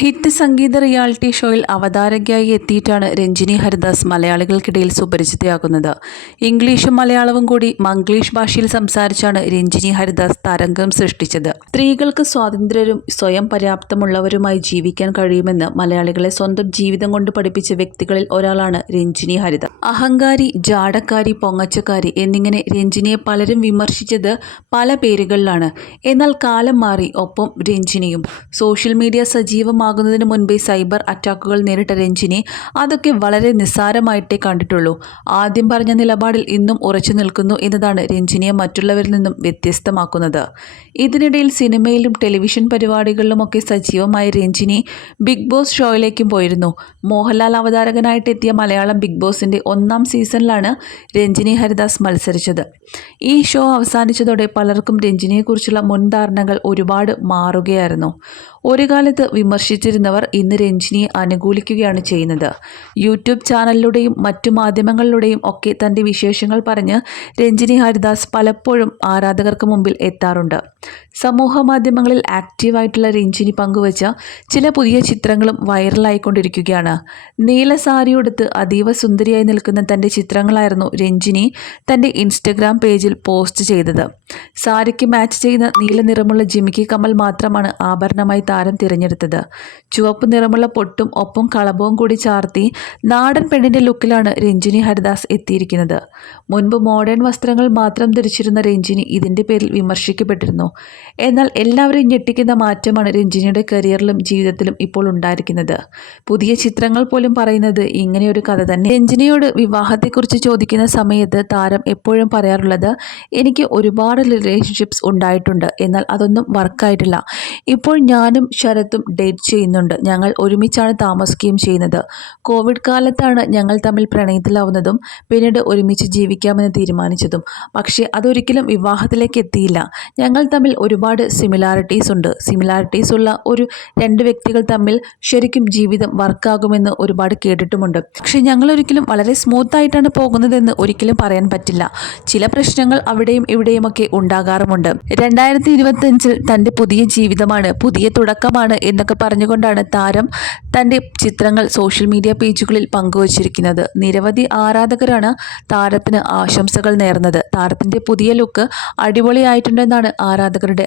Hit സംഗീത reality ഷോയിൽ അവതാരകയായി എത്തിയിട്ടാണ് രഞ്ജിനി ഹരിദാസ് മലയാളികൾക്കിടയിൽ സുപരിചിതയാകുന്നത്. ഇംഗ്ലീഷും മലയാളവും കൂടി മംഗ്ലീഷ് ഭാഷയിൽ സംസാരിച്ചാണ് രഞ്ജിനി ഹരിദാസ് തരംഗം സൃഷ്ടിച്ചത്. സ്ത്രീകൾക്ക് സ്വാതന്ത്ര്യരും സ്വയം പര്യാപ്തമുള്ളവരുമായി ജീവിക്കാൻ കഴിയുമെന്ന് മലയാളികളെ സ്വന്തം ജീവിതം കൊണ്ട് പഠിപ്പിച്ച വ്യക്തികളിൽ ഒരാളാണ് രഞ്ജിനി ഹരിദാസ്. അഹങ്കാരി, ജാടക്കാരി, പൊങ്ങച്ചക്കാരി എന്നിങ്ങനെ രഞ്ജിനിയെ പലരും വിമർശിച്ചത് പല പേരുകളിലാണ്. എന്നാൽ കാലം മാറി, ഒപ്പം രഞ്ജിനിയും. സോഷ്യൽ മീഡിയ സജീവമാകുന്നതിന് മുൻപേ സൈബർ അറ്റാക്കുകൾ നേരിട്ട രഞ്ജിനി അതൊക്കെ വളരെ നിസ്സാരമായിട്ടേ കണ്ടിട്ടുള്ളൂ. ആദ്യം പറഞ്ഞ നിലപാടിൽ ഇന്നും ഉറച്ചു നിൽക്കുന്നു എന്നതാണ് രഞ്ജിനിയെ മറ്റുള്ളവരിൽ നിന്നും വ്യത്യസ്തമാക്കുന്നത്. ഇതിനിടയിൽ സിനിമയിലും ടെലിവിഷൻ പരിപാടികളിലുമൊക്കെ സജീവമായ രഞ്ജിനി ബിഗ് ബോസ് ഷോയിലേക്കും പോയിരുന്നു. മോഹൻലാൽ അവതാരകനായിട്ടെത്തിയ മലയാളം ബിഗ് ബോസിന്റെ 1ാം സീസണിലാണ് രഞ്ജിനി ഹരിദാസ് മത്സരിച്ചത്. ഈ ഷോ അവസാനിച്ചതോടെ പലർക്കും രഞ്ജിനിയെക്കുറിച്ചുള്ള മുൻധാരണകൾ ഒരുപാട് മാറുകയായിരുന്നു. ഒരു കാലത്ത് വിമർശിച്ചിരുന്നവർ ഇന്ന് രഞ്ജിനിയെ അനുകൂലിക്കുകയാണ് ചെയ്യുന്നത്. യൂട്യൂബ് ചാനലിലൂടെയും മറ്റു മാധ്യമങ്ങളിലൂടെയും ഒക്കെ തൻ്റെ വിശേഷങ്ങൾ പറഞ്ഞ് രഞ്ജിനി ഹരിദാസ് പലപ്പോഴും ആരാധകർക്ക് മുമ്പിൽ എത്താറുണ്ട്. സമൂഹ മാധ്യമങ്ങളിൽ ആക്റ്റീവായിട്ടുള്ള രഞ്ജിനി പങ്കുവച്ച ചില പുതിയ ചിത്രങ്ങളും വൈറലായിക്കൊണ്ടിരിക്കുകയാണ്. നീല സാരിയുടുത്ത് അതീവ സുന്ദരിയായി നിൽക്കുന്ന തൻ്റെ ചിത്രങ്ങളായിരുന്നു രഞ്ജിനി തൻ്റെ ഇൻസ്റ്റഗ്രാം പേജിൽ പോസ്റ്റ് ചെയ്തത്. സാരിക്ക് മാച്ച് ചെയ്യുന്ന നീല നിറമുള്ള ജിമിക്കി കമ്മൽ മാത്രമാണ് ആഭരണമായി താരം തിരഞ്ഞെടുത്തത്. ചുവപ്പ് നിറമുള്ള പൊട്ടും ഒപ്പം കളഭവും കൂടി ചാർത്തി നാടൻ പെണ്ണിൻ്റെ ലുക്കിലാണ് രഞ്ജിനി ഹരിദാസ് എത്തിയിരിക്കുന്നത്. മുൻപ് മോഡേൺ വസ്ത്രങ്ങൾ മാത്രം ധരിച്ചിരുന്ന രഞ്ജിനി ഇതിൻ്റെ പേരിൽ വിമർശിക്കപ്പെട്ടിരുന്നു. എന്നാൽ എല്ലാവരെയും ഞെട്ടിക്കുന്ന മാറ്റമാണ് രഞ്ജിനിയുടെ കരിയറിലും ജീവിതത്തിലും ഇപ്പോൾ ഉണ്ടായിരിക്കുന്നത്. പുതിയ ചിത്രങ്ങൾ പോലും പറയുന്നത് ഇങ്ങനെയൊരു കഥ തന്നെ. രഞ്ജിനിയോട് വിവാഹത്തെക്കുറിച്ച് ചോദിക്കുന്ന സമയത്ത് താരം എപ്പോഴും പറയാറുള്ളത്, എനിക്ക് ഒരുപാട് റിലേഷൻഷിപ്സ് ഉണ്ടായിട്ടുണ്ട്, എന്നാൽ അതൊന്നും വർക്കായിട്ടില്ല. ഇപ്പോൾ ഞാനും ശരത്തും ഡേറ്റ് ചെയ്യുന്നുണ്ട്. ഞങ്ങൾ ഒരുമിച്ചാണ് താമസിക്കുകയും ചെയ്യുന്നത്. കോവിഡ് കാലത്താണ് ഞങ്ങൾ തമ്മിൽ പ്രണയത്തിലാവുന്നതും പിന്നീട് ഒരുമിച്ച് ജീവിക്കാമെന്ന് തീരുമാനിച്ചതും. പക്ഷേ അതൊരിക്കലും വിവാഹത്തിലേക്ക് എത്തിയില്ല. ഞങ്ങൾ തമ്മിൽ ഒരുപാട് സിമിലാരിറ്റീസ് ഉണ്ട്. സിമിലാരിറ്റീസ് ഉള്ള രണ്ട് വ്യക്തികൾ തമ്മിൽ ശരിക്കും ജീവിതം വർക്കാകുമെന്ന് ഒരുപാട് കേട്ടിട്ടുമുണ്ട്. പക്ഷേ ഞങ്ങളൊരിക്കലും വളരെ സ്മൂത്തായിട്ടാണ് പോകുന്നതെന്ന് ഒരിക്കലും പറയാൻ പറ്റില്ല. ചില പ്രശ്നങ്ങൾ അവിടെയും ഇവിടെയുമൊക്കെ ഉണ്ടാകാറുമുണ്ട്. 2025 തൻ്റെ പുതിയ ജീവിതമാണ്, പുതിയ തുടക്കമാണ് എന്നൊക്കെ പറഞ്ഞുകൊണ്ടാണ് താരം തൻ്റെ ചിത്രങ്ങൾ സോഷ്യൽ മീഡിയ പേജുകളിൽ പങ്കുവച്ചിരിക്കുന്നത്. നിരവധി ആരാധകരാണ് താരത്തിന് ആശംസകൾ നേർന്നത്. താരത്തിൻ്റെ പുതിയ ലുക്ക് അടിപൊളിയായിട്ടുണ്ടെന്നാണ് ആരാധകരുടെ